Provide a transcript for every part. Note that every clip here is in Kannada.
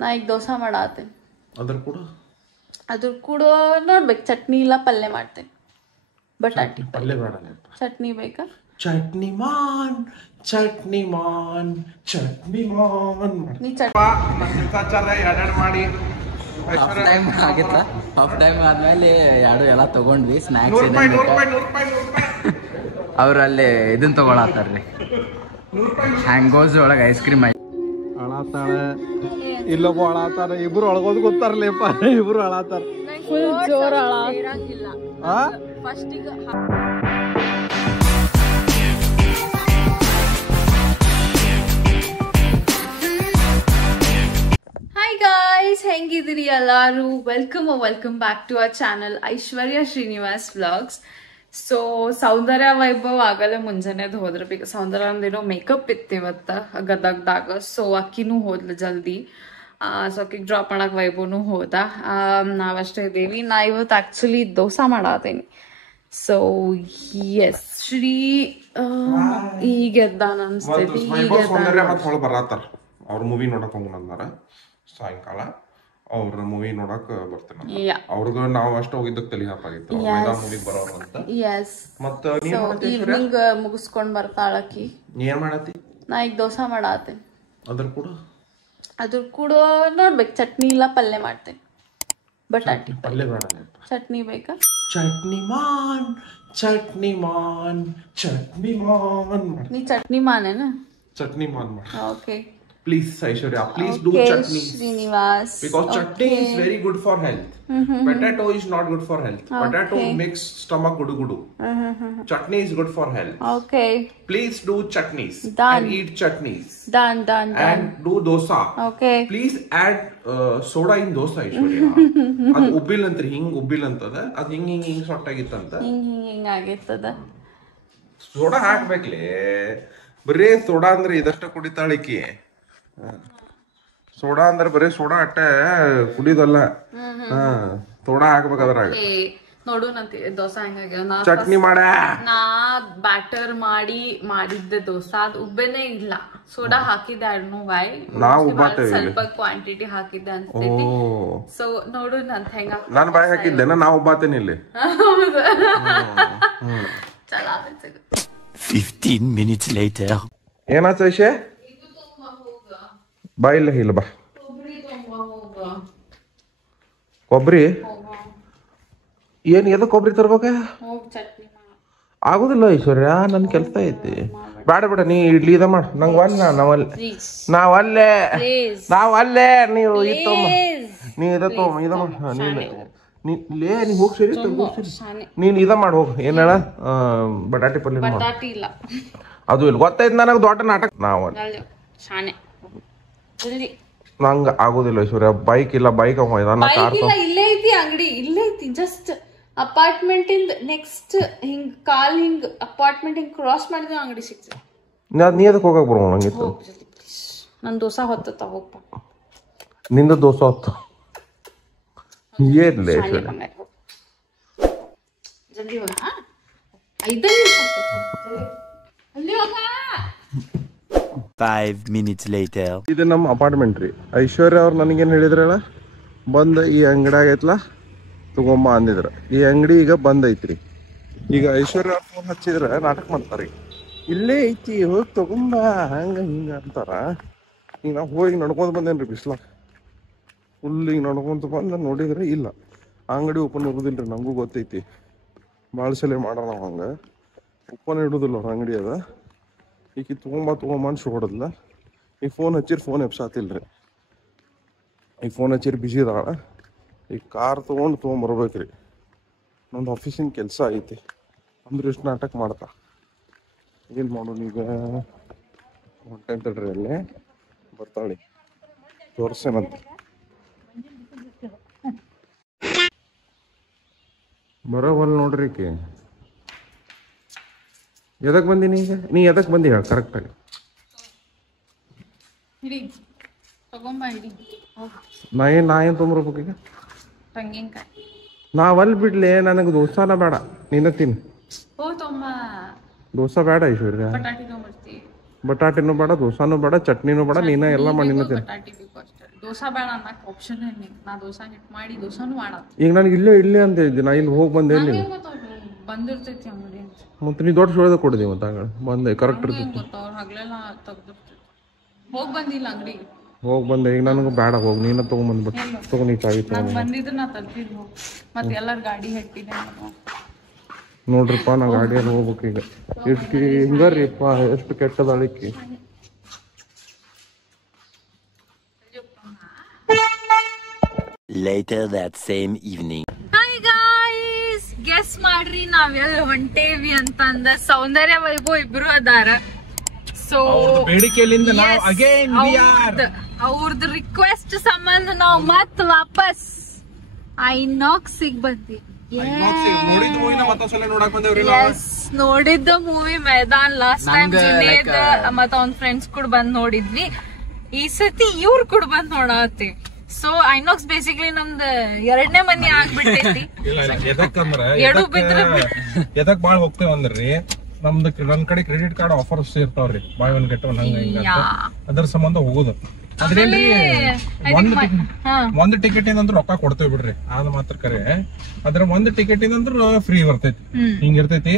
ನಾ ಈಗ ದೋಸೆ ಮಾಡಾತೆ. ಅದ್ರ ಕೂಡ ನೋಡ್ಬೇಕು, ಚಟ್ನಿ ಇಲ್ಲ ಪಲ್ಯ ಮಾಡ್ತೇನೆ. ಬಟಾಟಿ ಪಲ್ಯ ಬೇಡ. ಚಟ್ನಿ ಬೇಕಾ? ಚಟ್ನಿ ಮಾನ್ ನೀ ಎರಡೆರಡು ಮಾಡಿ ಹಾಫ್ ಟೈಮ್ ಆಗಿತ್ತ. ಹಾಫ್ ಟೈಮ್ ಆದ್ಮೇಲೆ ಎರಡು ಎಲ್ಲ ತಗೊಂಡ್ವಿ ಸ್ನ್ಯಾಕ್ಸ್. ಅವ್ರಲ್ಲಿ ಇದನ್ನ ತಗೊಳತ್ತಾರ್ರಿ, ಹ್ಯಾಂಗೋಸ್ ಒಳಗೆ ಐಸ್ ಕ್ರೀಮ್. ಅಳಾತಾಳೆ ಇಲ್ಲೊಬ್ಬ ಅಳಾತಾರ, ಇಬ್ರು ಅಳಗೋದು ಗೊತ್ತಾರಲಿಪ್ಪ, ಇಬ್ರು ಅಳಾತಾರ. ಫುಲ್ ಜೋರ ಹಾಯ್ ಗಾಯ್ಸ್, ಹೆಂಗಿದಿರಿ ಎಲ್ಲಾರು? Welcome back to our channel Aishwarya Srinivas vlogs. So Soundarya Vaibhav ಆಗಲೇ ಮುಂಜಾನೆದು ಹೋದ್ರೆ, ಬಿಕಾಸ್ ಸೌಂದರ್ಯ ಅಂದೇನೋ ಮೇಕಪ್ ಇತ್ತು ಇವತ್ತ ಗದಗ್ದಾಗ. ಸೊ ಅಕ್ಕಿನೂ ಹೋದ್ಲು ಜಲ್ದಿ. ಸೊ ಅಕ್ಕಿಗೆ ಡ್ರಾಪ್ ಮಾಡಕ್ ವೈಭವ್ನು ಹೋದ. ನಾವಷ್ಟೇ ಇದ್ದೀವಿ. ನಾ ಇವತ್ತು ಆಕ್ಚುಲಿ ದೋಸೆ ಮಾಡಾತೀನಿ. ಸೊ ಎಸ್, ಶ್ರೀ ಈಗ ಎದ್ದಾನ ಅನ್ಸ್ತೈತಿ. ಬರತ್ತಾರ ಅವ್ರ ಮೂವಿ ನೋಡಕ್ ಹೋಗ್ತಾರ ಸಾಯಂಕಾಲ. ಅವ್ರ ಮೂವಿ ನೋಡಕ್ ಬರ್ತೇನೆ. ಅವ್ರದ್ದು ನಾವು ಅಷ್ಟ ಹೋಗಿದ್ದಕ್ ತಲೆ ಹಾಪಾಗಿತ್ತು ಮೂವಿಗೆ ಬರೋರು ಅಂತ. ಮತ್ತ ಈವ್ನಿಂಗ್ ಮುಗಿಸ್ಕೊಂಡ್ ಬರ್ತಾಳಕಿ. ಏನ್ ಮಾಡತ್ತಿ? ನಾ ಈಗ ದೋಸೆ ಮಾಡಾತೀನಿ. ಅದ್ರ ಕೂಡ ನೋಡ್ಬೇಕು, ಚಟ್ನಿ ಇಲ್ಲ ಪಲ್ಯ ಮಾಡ್ತೇನೆ. ಬಟಾಟಿ ಪಲ್ಯ ಬೇಡ. ಚಟ್ನಿ ಬೇಕಾ? ಚಟ್ನಿ ಮಾನ್ ನೀ ಚಟ್ನಿ ಮಾನೇನ? ಚಟ್ನಿ ಮಾನ್ ಮಾಡ. Okay. Please, Aishwarya, please do chutney. Srinivas. Because chutney is very good for health. Potato is not good for health. Potato makes stomach gudu. Chutney is good for health. Okay. Please do chutneys. Done. And eat chutneys. Done. And do dosa. Okay. Please add soda in dosa, Aishwarya. ಅದು ಉಬ್ಬಿಲ್ ಅಂತ ಹಿಂಗ್ ಉಬ್ಬಿಲ್ ಅಂತದ. ಅದು ಹಿಂಗ್ ಸೊಟ್ಟ ಆಗಿತ್ತಂತ. ಹಿಂಗ್ ಆಗಿತ್ತದ. ಸೋಡಾ ಹಾಕ್ಬೇಕ್ಲೆ. ಬರೀ ಸೋಡಾ ಅಂದ್ರೆ ಇದಷ್ಟ ಕುಡಿತಾಳಿಕಿ. ಸೋಡಾ ಅಂದ್ರೆ ಬರೀ ಸೋಡಾ ಅಟ್ಟ ಕುಡಿದಲ್ಲ, ಸೋಡಾ ಹಾಕ್ಬೇಕು ಅದ್ರಾಗ. ನೋಡು ದೋಸೆ ಹೆಂಗಾಗ್ಯಾವ. ಚಟ್ನಿ ನಾ ಬ್ಯಾಟರ್ ಮಾಡಿದ್ದೆ ದೋಸೆ, ಅದು ಉಬ್ಬೆನೇ ಇಲ್ಲ. ಸೋಡಾ ಹಾಕಿದ್ದೆ, ಅಡ್ನು ವೈ ಸ್ವಲ್ಪ ಕ್ವಾಂಟಿಟಿ ಹಾಕಿದ್ದೆ ಅನ್ಸ್ತೈತಿ. ಸೊ ನೋಡು ನಂತ ಹೆಂಗ ನಾನು ಬಾಯ್ ಹಾಕಿದ್ದೆ, ನಾ ಉಬ್ಬಾತೇನೆ ಇಲ್ಲಿ. ಚಲೋ 15 minutes later. ಏನಾಯ್ತು ಐಶೆ? ಬಾ ಇಲ್ಲ ಬಾ. ಕೊಬ್ಬರಿ ಏನ್ ಎದ ಕೊಬ್ಬರಿ ತರ್ಬೇಕ? ಆಗುದಿಲ್ಲ ಐಶ್ವರ್ಯ, ನನ್ ಕೆಲ್ಸ ಐತಿ. ಬೇಡ ನೀ ಇಡ್ಲಿ ಇದ ಮಾಡ. ನಂಗೆ ನಾವಲ್ಲೇ ನೀವು ನೀ ಇದ ಮಾಡ. ನೀ ಹೋಗ್ ಸರಿ, ನೀನ್ ಇದ ಮಾಡಿ ಹೋಗ್. ಏನ್ ಹೇಳ? ಬಟಾಟಿ ಪಲ್ಯ ಮಾಡ. ಅದು ಇಲ್ಲ ಗೊತ್ತೈತ್ ನನಗೆ, ದೊಡ್ಡ ನಾಟಕ. ನಾವು ನಂಗ ಆಗೋದಿಲ್ಲ ಐಶ್ವರ್ಯ. ಬೈಕ್ ಇಲ್ಲ, ಬೈಕ್ ಇಲ್ಲೇ ಐತಿ ಅಂಗಡಿ, ಇಲ್ಲೇ ಐತಿ. ಜಸ್ಟ್ ಅಪಾರ್ಟ್ಮೆಂಟ್ ಇಂದ ನೆಕ್ಸ್ಟ್ ಹಿಂಗ್ ಕಾಲ್ ಹಿಂಗ್ ಅಪಾರ್ಟ್ಮೆಂಟ್ ಹಿಂಗ್ ಕ್ರಾಸ್ ಮಾಡಿದ್ರೆ ಅಂಗಡಿ ಸಿಗ್ತದೆ. ನೀ ಅದಕ್ಕೆ ಹೋಗಕ್ ಬರೋ ನಂಗಿತ್ತು. ನನ್ ದೋಸೆ ಹೊತ್ತ ಹೋಗ್ಪ. ನಿಂದ ದೋಸೆ ಹೊತ್ತು ಏನ್ಲೇ ಐಶ್ವರ್ಯ? ಜಲ್ದಿ ಹೋಗ. 5 minutes later. ಇದು ನಮ್ಮ ಅಪಾರ್ಟ್ಮೆಂಟ್ ರೀ. ಐಶ್ವರ್ಯ ಅವ್ರು ನನಗೇನು ಹೇಳಿದ್ರಲ್ಲ, ಬಂದು ಈ ಅಂಗಡಿ ಆಗೈತ್ಲ ತಗೊಂಬ ಅಂದಿದ್ರ. ಈ ಅಂಗಡಿ ಈಗ ಬಂದ್ ಐತ್ರಿ. ಈಗ ಐಶ್ವರ್ಯ ಅವ್ರ ಫೋನ್ ಹಚ್ಚಿದ್ರೆ ನಾಟಕ ಮಾಡ್ತಾರ. ಇಲ್ಲೇ ಐತಿ, ಹೋಗಿ ತಗೊಂಬ, ಹಂಗ ಹಿಂಗ ಅಂತಾರ. ಈಗ ನಾವು ಹೋಗಿ ನಡ್ಕೊಂಡ್ ಬಂದೇನ್ರಿ ಬಿಸ್ಲಾಗ. ಫುಲ್ ಈಗ ನಡ್ಕೊಂತ ಬಂದು ನೋಡಿದ್ರೆ ಇಲ್ಲ, ಅಂಗಡಿ ಓಪನ್ ಇರೋದಿಲ್ರಿ. ನಂಗೂ ಗೊತ್ತೈತಿ, ಭಾಳ ಸಲ ಮಾಡೋಣ ನಾವು ಹಂಗೆ. ಓಪನ್ ಇಡೋದಿಲ್ಲ ಅವ್ರ ಅಂಗಡಿ ಅದ. ಈಗ ತೊಗೊಂಬ ಅನ್ಸಿ ಹೊಡದ್ಲ. ಈಗ ಫೋನ್ ಹಚ್ಚಿರಿ, ಫೋನ್ ಎಪ್ಸಾತಿಲ್ರಿ. ಈಗ ಫೋನ್ ಹಚ್ಚಿರಿ ಬಿಜಿ ಅದಾಳ. ಈಗ ಕಾರ್ ತೊಗೊಂಬರ್ಬೇಕ್ರಿ. ನಂದು ಆಫೀಸಿನ ಕೆಲಸ ಐತಿ ಅಂದ್ರೆ ಇಷ್ಟು ನಾಟಕ ಮಾಡ್ತಾ. ಏನು ಮಾಡೋಣ ಈಗ? ಹೊಂಟೇನ್ ತಡ್ರಿ, ಅಲ್ಲೇ ಬರ್ತಾಳಿ, ತೋರ್ಸೇನಂತ. ಬರೋವಲ್ ನೋಡ್ರಿ. ಎದಕ್ ಬಂದೀನಿ ಈಗ? ನೀ ಎದಕ್ ಬಂದಿ ಹೇಳ ಕರೆಕ್ಟಾಗಿ. ನಾ ಏನ್ ತೊಂಬರ್ಬೇಕು ಈಗ? ನಾವಲ್ಲಿ ಬಿಡ್ಲಿ, ನನಗೆ ದೋಸಾನ ಬೇಡ, ನೀನ ತಿನ್. ದೋಸಾ ಬೇಡ ಐಶ್ವರ್ಯ. ಬಟಾಟಿನೂ ಬೇಡ, ದೋಸಾನು ಬೇಡ, ಚಟ್ನಿನೂ ಬೇಡ. ನೀನ ಎಲ್ಲ ಮಾಡಿ ನಿನ್ನ ತಿನ್. ದೋಸಾ ಬೇಡ ಅನ್ನಕ್ ಆಪ್ಷನ್ ಇಲ್ಲ. ನಾ ದೋಸಾ ಹಿಟ್ ಮಾಡಿ ದೋಸಾನು ಮಾಡತ್. ಈಗ ನನಗೆ ಇಲ್ಲೇ ಅಂತ ಇದ್ದೆ, ನಾ ಇಲ್ಲಿ ಹೋಗಿ ಬಂದೆ. ಇಲ್ಲಿ ಬಂದಿರ್ತೈತಿ ಅಂಗಡಿ ಅಂತ. ಮತ್ತೆ ನೀ ದೊಡ್ಡ ಸುಳ್ದ ಕೊಡಿದೆ ಮತ್ತೆ ಹಂಗ ಬಂದೆ ಕರೆಕ್ಟ್ ಇರ್ತೈತಿ. ಗೊತ್ತವ್ರು ಹಗ್ಲೆಲ್ಲ ತೆಗ್ದಿರ್ತೈತಿ. ಹೋಗಿ ಬಂದಿಲ್ಲ ಅಂಗಡಿಗೆ. ಹೋಗಿ ಬಂದೆ. ಈಗ ನನಗೆ ಬೇಡ, ಹೋಗಿ ನೀನ ತಗೊಂಡ್ಬಂದ್ಬಿಟ್ಟು ತಗೋ. ನೀ ಚಾವಿ ತಗೊಂಡು ಬಂದಿದ್ರೆ ನಾ ತರ್ತಿದ್ ಹೋಗಿ. ಮತ್ತೆ ಎಲ್ಲಾರು ಗಾಡಿ ಹಟ್ಟಿದೆ ನೋಡ್ರಿಪ್ಪ. ನಾ ಗಾಡಿಯಲ್ಲಿ ಹೋಗ್ಬೇಕು ಈಗ. ಎಷ್ಟು ಹಿಂಗಾರಿಪ್ಪ, ಎಷ್ಟು ಕೆಟ್ಟದ ಅಳಿಕ್ಕಿ. Later that same evening. Hi guys, guess ಮಾಡ್ರಿ ನಾವೆಲ್ಲ ಹೊಂಟೇವಿ ಅಂತಂದ. ಸೌಂದರ್ಯ ವೈಭವ್ ಇಬ್ರು ಅದಾರ. ಸೊ ಬೇಡಿಕೆಯಿಂದ ನಾವು ಅಗೇನ್ ಅವ್ರದ್ದು ರಿಕ್ವೆಸ್ಟ್ ಸಂಬಂಧ ನಾವು ಮತ್ ವಾಪಸ್ ಐನಾಕ್ಸಿಗ್ ಬಂದ್ವಿ. ನೋಡಿದ್ದ ಮೂವಿ ಮೈದಾನ್ ಲಾಸ್ಟ್ ಟೈಮ್ ಜುನೇದ್ ಮತ್ತ ಅವ್ನ ಫ್ರೆಂಡ್ಸ್ ಕೂಡ ಬಂದ್ ನೋಡಿದ್ವಿ. ಈ ಸತಿ ಇವ್ರು ಕೂಡ ಬಂದ್ ನೋಡತ್ತೀವಿ. ಸೊ ಐನಾಕ್ಸ್ ಬೇಸಿಕ್ಲಿ ನಮ್ದು 2ನೇ ಮನಿ ಆಗ್ಬಿಟ್ಟೈತಿ. ಎಡು ಬಿದ್ರೆ ಎದಕ್ ಬಾಳ್ ಹೋಗ್ತೇವ ಅಂದ್ರಿ, ನಮ್ದು ನನ್ ಕಡೆ ಕ್ರೆಡಿಟ್ ಕಾರ್ಡ್ ಆಫರ್ಸ್ ಇರ್ತಾವ್ರಿ, ಬಾಯ್ ಒನ್ ಗೆಟ್ ಒನ್ ಹಂಗ. ಅದ್ರ ಸಂಬಂಧ ಹೋಗುದು. ಅದ್ರಲ್ಲಿ ಒಂದ್ ಟಿಕೆಟ್ ಏನಂದ್ರು ರೊಕ್ಕ ಕೊಡ್ತೇವ್ ಬಿಡ್ರಿ, ಅದ್ ಮಾತ್ರ ಕರೆ. ಅದ್ರ ಒಂದ್ ಟಿಕೆಟ್ ಏನಂದ್ರು ಫ್ರೀ ಬರ್ತೈತಿ, ಹಿಂಗಿರ್ತೈತಿ.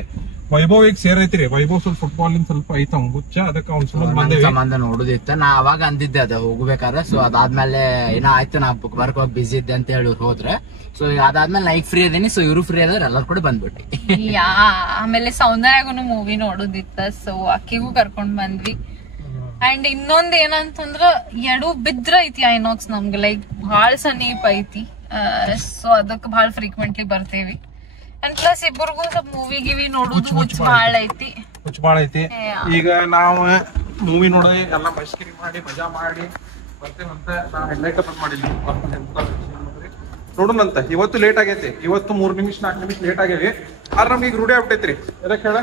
ವೈಭವ್ ಈಗ ಸೇರೈತ್ರಿ. ವೈಭವ್ ಸ್ವಲ್ಪ ಫುಟ್ಬಾಲ್ ಸ್ವಲ್ಪ ಐತ ಗುಚ್ಚ, ಅದಕ್ಕೆ ಅವ್ನ ಸಂಬಂಧ ನೋಡುದಿತ್ತ. ನಾ ಅವಾಗ ಅಂದಿದ್ದೆ ಅದ ಹೋಗ್ಬೇಕಾದ್ರೆ. ಸೊ ಅದಾದ್ಮೇಲೆ ಏನೋ ಆಯ್ತು, ನಾ ವರ್ಕ್ ಹೋಗಿ ಬಿಸಿ ಇದ್ದೆ ಅಂತ ಹೇಳಿ ಹೋದ್ರೆ. ಸೊ ಅದಾದ್ಮೇಲೆ ನೈಟ್ ಫ್ರೀ ಅದೀನಿ. ಸೊ ಇವ್ರು ಫ್ರೀ ಅದಾರ, ಎಲ್ಲರೂ ಕೂಡ ಬಂದ್ಬಿಟ್ಟಿ. ಆಮೇಲೆ ಸೌಂದರ್ಯಗೂ ಮೂವಿ ನೋಡುದಿತ್ತ. ಸೊ ಅಕ್ಕಿಗೂ ಕರ್ಕೊಂಡ್ ಬಂದ್ವಿ. ಅಂಡ್ ಇನ್ನೊಂದ್ ಏನಂತಂದ್ರ ಎಡು ಬಿದ್ರ ಐತಿ ಐನಾಕ್ಸ್ ನಮ್ಗೆ, ಲೈಕ್ ಬಹಳ ಸಮೀಪ ಐತಿ. ಸೊ ಅದಕ್ಕೆ ಬಹಳ ಫ್ರೀಕ್ವೆಂಟ್ಲಿ ಬರ್ತೇವಿ. ಅಂಡ್ ಪ್ಲಸ್ ಇಬ್ಬರಿಗೂ ಸ್ವಲ್ಪ ಮೂವಿ ಗಿವಿ ನೋಡುದು ಹುಚ್ಚ ಬಾಳ ಐತಿ. ಈಗ ನಾವು ಮೂವಿ ನೋಡಿ ಎಲ್ಲ ಮಸ್ಕಿರಿ ಮಾಡಿ ಮಜಾ ಮಾಡಿ ಬರ್ತೇವಂತ. ನಾ ಹೆಡ್ಲೈಟ್ ಬಂದ್ ಮಾಡಿದ್ವಿ ನೋಡೋಣಂತ. ಇವತ್ತು ಲೇಟ್ ಆಗೈತಿ. ಇವತ್ತು 3 ನಿಮಿಷ 4 ನಿಮಿಷ ಲೇಟ್ ಆಗೇವಿ. ಆದ್ರೆ ನಮ್ಗೆ ಈಗ ರೂಢಿ ಆಗ್ಬಿಟ್ಟೈತ್ರಿ. ಎದಕ್ ಹೇಳ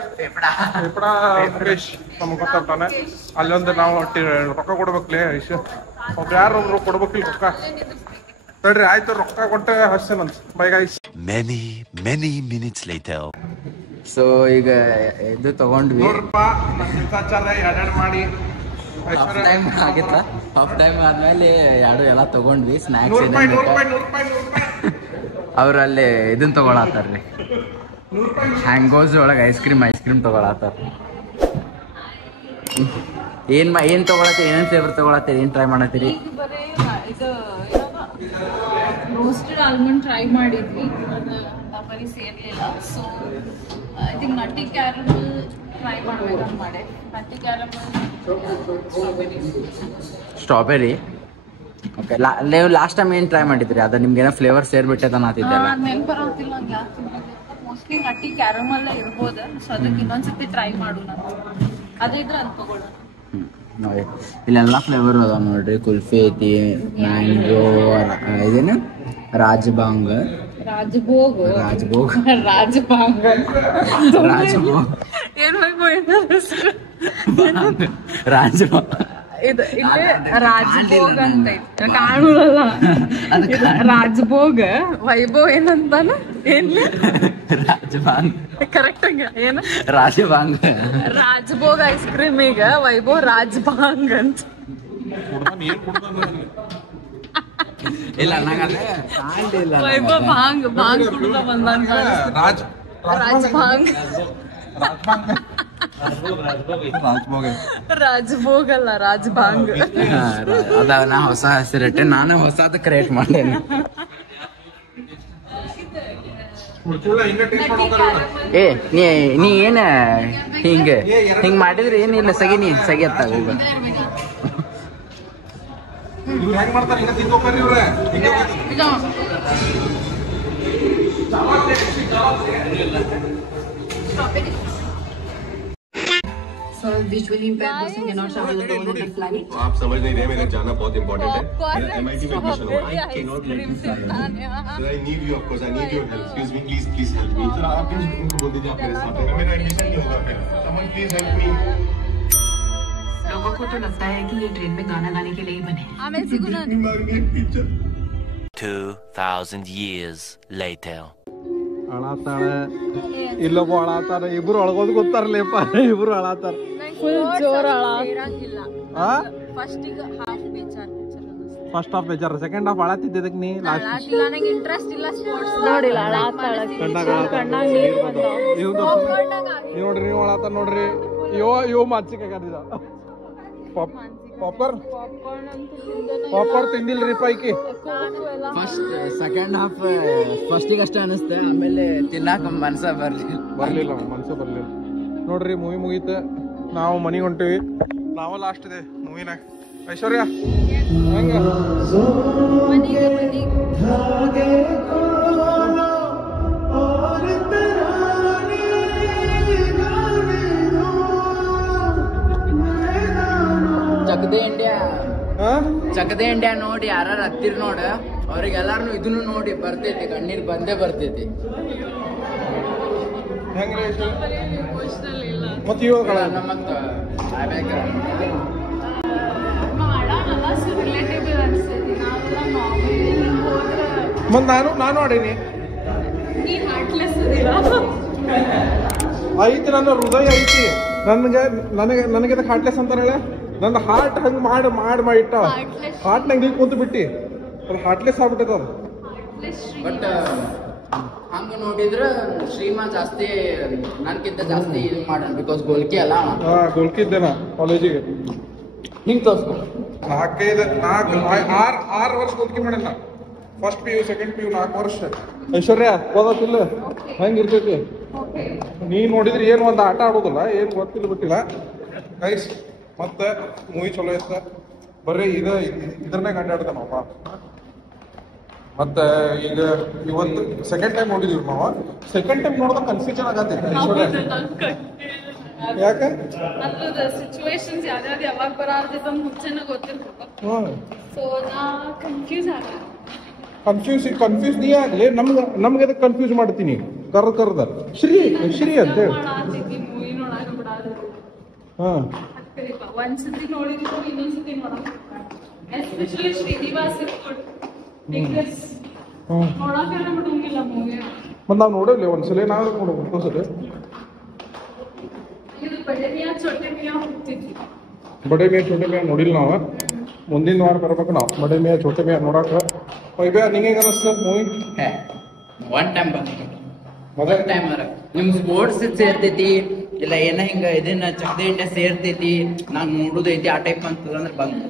ಮುಖೇಶ್ ನಮ್ಗೆ ಗೊತ್ತಾಗ್ತಾನೆ. ಅಲ್ಲೊಂದು ನಾವು ರೊಕ್ಕ ಕೊಡ್ಬೇಕ್ಲೇ. ಒಬ್ರು ಯಾರೊಬ್ರು ಕೊಡ್ಬೇಕಿಲ್ಲ ರೊಕ್ಕ. ಹೇಳ್ರಿ ಆಯ್ತು, ರೊಕ್ಕ ಕೊಟ್ಟೆ ಹಸ್ತೇನಂತ. Bye guys. Many minutes later. So ಈಗ ಇದು ತಗೊಂಡ್ವಿ. ನೋಡ್ರಪ್ಪ, ಎರಡೆರಡು ಮಾಡಿ ಹಾಫ್ ಟೈಮ್ ಆಗಿತ್ತ. ಹಾಫ್ ಟೈಮ್ ಆದ್ಮೇಲೆ ಎಲ್ಲ ತಗೊಂಡ್ವಿ. ಸ್ನಾಕ್ಸ್ ಅವ್ರಲ್ಲಿ ಇದನ್ನ ತಗೊಳತ್ತಾರ್ರಿ, ಹ್ಯಾಂಗೋಸ್ ಒಳಗೆ ಐಸ್ ಕ್ರೀಮ್ ತಗೊಳತ್ತಾರ. ಏನ್ ತಗೊಳತ್ತೀರಿ, ಏನೇನ್ ಫ್ಲೇವರ್ ತಗೊಳತ್ತೀರಿ, ಏನ್ ಟ್ರೈ ಮಾಡತ್ತೀರಿ? ರೋಸ್ಟೆಡ್ ಆಲ್ಮಂಡ್ ಟ್ರೈ ಮಾಡಿದ್ವಿ, ಬರೀ ಸೇರ್ಲಿಲ್ಲ. So I think nutty caramel try ಮಾಡ್ಬೇಕಂತ ಮಾಡೆ. Nutty caramel strawberry. ಓಕೆ, ನೀವು ಲಾಸ್ಟ್ ಟೈಮ್ ಏನ್ ಟ್ರೈ ಮಾಡಿದ್ರಿ? ಅದ ನಿಮ್ಗೆ ಏನೋ ಫ್ಲೇವರ್ ಸೇರ್ಬಿಟ್ಟೆ ಅನ್ನತ್ತಿದ್ದಲ್ಲ. ನೆನಪರಾಗ್ತಿಲ್ಲ ನಂಗೆ. ಮೋಸ್ಟ್ಲಿ ನಟ್ಟಿ ಕ್ಯಾರಮಲ್ ಇರ್ಬೋದು. ಸೊ ಅದಕ್ಕೆ ಇನ್ನೊಂದ್ಸತಿ ಟ್ರೈ ಮಾಡೋಣ. ಅದೇ ಇದ್ರೆ ಅದು ತಗೊಳ್ಳೋಣ. ನೋಡಿ ಇಲ್ಲೆಲ್ಲ ಫ್ಲೇವರ್ ಅದಾವ ನೋಡ್ರಿ. ಕುಲ್ಫಿ ಐತಿ, ಮ್ಯಾಂಗೋ, ಇದೇನು ರಾಜಭೋಗ್ ಅಂತ ಕಾಣುಲ್ಲ. ರಾಜಭೋಗ್ ವೈಭವ್ ಏನಂತಾನ ರಾಜಭಾಂಗ್. ಕರೆಕ್ಟ್ ಏನು ರಾಜಭೋಗ್ ಐಸ್ ಕ್ರೀಮ್. ಈಗ ವೈಭವ್ ರಾಜಭಾಂಗ್ ಅಂತ. ಇಲ್ಲ ವೈಭವ್ ಭಾಂಗ್ ಕುಡ್ದ ಬಂದ. ರಾಜಭಾಂಗ್ ರಾಜಭೋಗ್ ಅಲ್ಲ, ರಾಜಭಾಂಗ್. ಅದ ನಾ ಹೊಸ ಹೆಸರಿಟ್ಟೆ, ನಾನು ಹೊಸದ ಕ್ರಿಯೇಟ್ ಮಾಡೇನಿ. ಏ ನೀ ಏನ ಹಿಂಗ್ ಮಾಡಿದ್ರೆ ಏನಿಲ್ಲ, ಸಗಿ ಅತ್ತ ಹೋಗ. So visually impaired person cannot travel alone in the flight. आप समझ नहीं रहे, मेरा जाना बहुत important है. मेरा MIT में एडमिशन हुआ है. I cannot let you fly. Sir, I need you, of course. I need your help. Excuse me, please help me. Sir, आप उनको बोल दीजिए आप मेरे साथ हैं. मेरा एडमिशन नहीं होगा फिर. Someone please help me. लोगों को तो लगता है कि ये ट्रेन में गाना गाने के लिए ही बने हैं. 2000 years later. ಅಳಾತಾಳೆ ಇಲ್ಲೊಬ್ಬ ಅಳಾತಾರ. ಇಬ್ರು ಅಳಗೋದು ಗೊತ್ತಾರಲೇಪ, ಇಬ್ರು ಅಳಾತಾರ. ಫುಲ್ ಜೋರ್ ಅಳಂಗಿಲ್ಲ. ಫಸ್ಟ್ ಈಗ ಹಾಫ್ ಬೇಜಾರ್ ಫಸ್ಟ್ ಹಾಫ್ ಬೇಜಾರ ಸೆಕೆಂಡ್ ಹಾಫ್ ಅಳತಿದ್ದಕ್ ನೀ ಲಾಸ್ಟ್ ಇಲ್ಲ ನಂಗೆ ಇಂಟ್ರೆಸ್ಟ್ ಇಲ್ಲ ಸ್ಪೋರ್ಟ್ಸ್ ನೋಡಿಲ್ಲ ನೋಡ್ರಿ ನೀವು ಅಳತ ನೋಡ್ರಿ ಇವ ಮಾನ್ಸಿಕಾಗದ ಪಾಪ್ಕಾರ್ನ್ ತಿಂದಿಲ್ರಿ ಪೈಕಿ ಫಸ್ಟ್ ಸೆಕೆಂಡ್ ಹಾಫ್ ಫಸ್ಟಿಗೆ ಅಷ್ಟೇ ಅನಿಸ್ತೆ ಆಮೇಲೆ ತಿನ್ನಾಕ ಮನ್ಸ ಬರ್ಲಿಲ್ಲ ಮನ್ಸು ಬರ್ಲಿಲ್ಲ ನೋಡ್ರಿ ಮೂವಿ ಮುಗೀತ ನಾವು ಮನಿಗೆ ಹೊಂಟಿವಿ ನಾವ ಲಾಸ್ಟ್ ಇದೆ ಮೂವಿನಾಗ ಐಶ್ವರ್ಯ ಹೆಂಗ ಚಕದೆ ಇಂಡಿಯಾ ನೋಡಿ ಯಾರು ಹತ್ತಿರ ನೋಡ ಅವ್ರಿಗೆಲ್ಲಾರು ಇದನ್ನು ನೋಡಿ ಬರ್ತೈತಿ ಕಣ್ಣೀರ್ ಬಂದೇ ಬರ್ತೈತಿ ಹೆಂಗ್ರಿ ಮತ್ತೆ ಇವಾಗ ಮತ್ ನಾನು ಆಡೀನಿ ಐತಿ ನನ್ನ ಹೃದಯ ಐತಿ ನನಗೆ ಹಾರ್ಟ್ಲೆಸ್ ಅಂತಾರ ಹೇಳ ನನ್ನ ಹಾರ್ಟ್ ಹಂಗ್ ಮಾಡಿ ಇಟ್ಟ ಹಾರ್ಟ್ನಾಗ ನೀ ಕುಂತು ಬಿಟ್ಟಿ ಅದು ಹಾರ್ಟ್ಲೆಸ್ ಆಗ್ಬಿಟ್ಟದ ಅದು ಬಟ್ ಹಂಗ ನೋಡಿದ್ರ ಶ್ರೀಮಾ ಜಾಸ್ತಿ ನನ್ಕಿಂತ ಜಾಸ್ತಿ ಇದು ಮಾಡೋಣ ಬಿಕಾಸ್ ಗೋಲ್ಕಿ ಅಲ್ಲ ಗೋಲ್ಕಿ ಇದ್ದೇನ ಕಾಲೇಜಿಗೆ ಹಿಂಗ್ ತೋರ್ಸ್ಕೊ 6 ವರ್ಷ ಗೋಲ್ಕಿ ಮಾಡಲ್ಲ ಫಸ್ಟ್ PU ಸೆಕೆಂಡ್ PU 4 ವರ್ಷ ಐಶ್ವರ್ಯ ಓದೋತಿಲ್ಲ ಹೆಂಗಿರ್ತೈತಿ ನೀ ನೋಡಿದ್ರಿ ಏನು ಒಂದು ಆಟ ಆಡೋದಿಲ್ಲ ಏನು ಗೊತ್ತಿಲ್ಲ ಬಿಟ್ಟಿಲ್ಲ ಗೈಸ್ ಮತ್ತೆ ಮೂವಿ ಚಲೋ ಇತ್ತ ಬರ್ರಿ ಇದ್ರನ್ನೇ ಕಂಡಾಡ್ತಾನಪ್ಪ ಮತ್ತೆ ಈಗ ಇವತ್ತು ಸೆಕೆಂಡ್ ಟೈಮ್ ನೋಡಿದೀವಿ ನಾವು ಸೆಕೆಂಡ್ ಟೈಮ್ ನೋಡಿದಾಗ ಕನ್ಫ್ಯೂಷನ್ ಆಗತ್ತೈತೆ ಯಾಕೆ ಸಿಚುವೇಶನ್ಸ್ ಯಾವ್ಯಾವ್ದು ಯಾವಾಗ ಬರಾರ್ದ ಮುಂಚೆನ ಗೊತ್ತಿರ್ಬೇಕು ಸೊ ನಾ ಕನ್ಫ್ಯೂಸ್ ನೀ ಆಗ್ಲಿ ನಮ್ಗೆ ಅದಕ್ಕೆ ಕನ್ಫ್ಯೂಸ್ ಮಾಡ್ತೀನಿ ಕರ್ದ ಶ್ರೀ ಅಂತ ಹೇಳಿ ಮೂವಿ ನೋಡಾಕ ಬಿಡಾದ ಹಾ ಒಂದ್ಸತಿ ನೋಡಿದ್ರು ಇನ್ನೊಂದ್ಸತಿ ನೋಡಕ್ ಎಸ್ಪೆಷಲಿ ಶ್ರೀನಿವಾಸ್ ನೋಡಾಕ ಬಿಡಂಗಿಲ್ಲ ಮೂವಿ ಮತ್ತೆ ನಾವು ನೋಡಲಿ ಒಂದ್ಸಲ ನಾವು ನೋಡ್ಬೇಕು ಒಂದ್ಸಲ ಇದು ಬಡೆ ಮಿಯಾ ಚೋಟೆ ಮಿಯಾ ಹೋಗ್ತಿದ್ವಿ ಬಡೆ ಮಿಯಾ ಚೋಟೆ ಮಿಯಾ ನೋಡಿಲ್ಲ ನಾವು ಮುಂದಿನ ವಾರ ಬರ್ಬೇಕು ನಾವು ಬಡೆ ಮಿಯಾ ಚೋಟೆ ಮಿಯಾ ನೋಡಾಕ ವೈಭವ ನಿಂಗೆ ಅನಿಸ್ತ ಮೂವಿ ಒನ್ ಟೈಮ್ ಮೊದಲ ಟೈಮ್ ನಿಮ್ ಸ್ಪೋರ್ಟ್ಸ್ ಸೇರ್ತೈತಿ ಇಲ್ಲ ಏನ ಹಿಂಗ ಇದನ್ನ ಚಕದೆ ಇಂಡಿಯಾ ಸೇರ್ತೈತಿ ನಾನ್ ನೋಡುದೈತಿ ಆ ಟೈಪ್ ಅಂತಂದ್ರೆ ಬಂದ್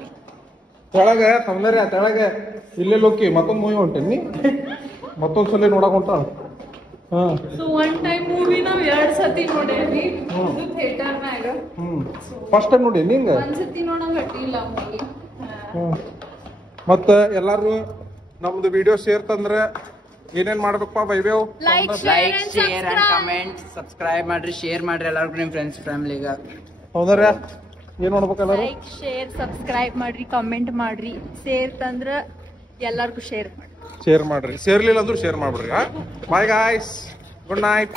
ತೆಳಗ ಸೌಂದರ್ಯ ತೆಳಗ ಇಲ್ಲೇ ಲೋಕಿ ಮತ್ತೊಂದು ಮೂವಿ ಹೊಂಟೇನಿ ಮತ್ತೊಂದ್ಸಲ ನೋಡಕ್ ಹೊಂಟಾಳ ಸೊ ಒನ್ ಟೈಮ್ ಮೂವಿ ನಾವ್ 2 ಸತಿ ನೋಡೇವಿ ಥಿಯೇಟರ್ನಾಗ ಫಸ್ಟ್ ಟೈಮ್ ನೋಡಿ ನಿಂಗ ಒಂದ್ಸತಿ ನೋಡಂಗ ಗಟ್ಟಿಲ್ಲ ಮೂವಿ ಮತ್ತ ಎಲ್ಲಾರು ನಮ್ದು ವಿಡಿಯೋ ಸೇರ್ತಂದ್ರೆ ಏನೇನ್ ಮಾಡ್ಬೇಕಪ್ಪ Vaibhav like share and comment subscribe ಮಾಡ್ರಿ ಶೇರ್ ಮಾಡ್ರಿ ಎಲ್ಲಾರ್ಗು ನಿಮ್ ಫ್ರೆಂಡ್ಸ್ ಫ್ಯಾಮಿಲಿಗ ಸೌಂದರ್ಯ ಏನ್ ನೋಡ್ಬೇಕು ಎಲ್ಲಾರು ಲೈಕ್ ಶೇರ್ ಸಬ್ಸ್ಕ್ರೈಬ್ ಮಾಡ್ರಿ ಕಮೆಂಟ್ ಮಾಡ್ರಿ ಸೇರ್ತಂದ್ರ ಎಲ್ಲಾರ್ಗು ಶೇರ್ ಮಾಡ್ರಿ ಸೇರ್ಲಿಲ್ಲ ಅಂದ್ರೂ ಶೇರ್ ಮಾಡ್ಬಿಡ್ರಿ ಬಾಯ್ ಗಾಯ್ಸ್ ಗುಡ್ ನೈಟ್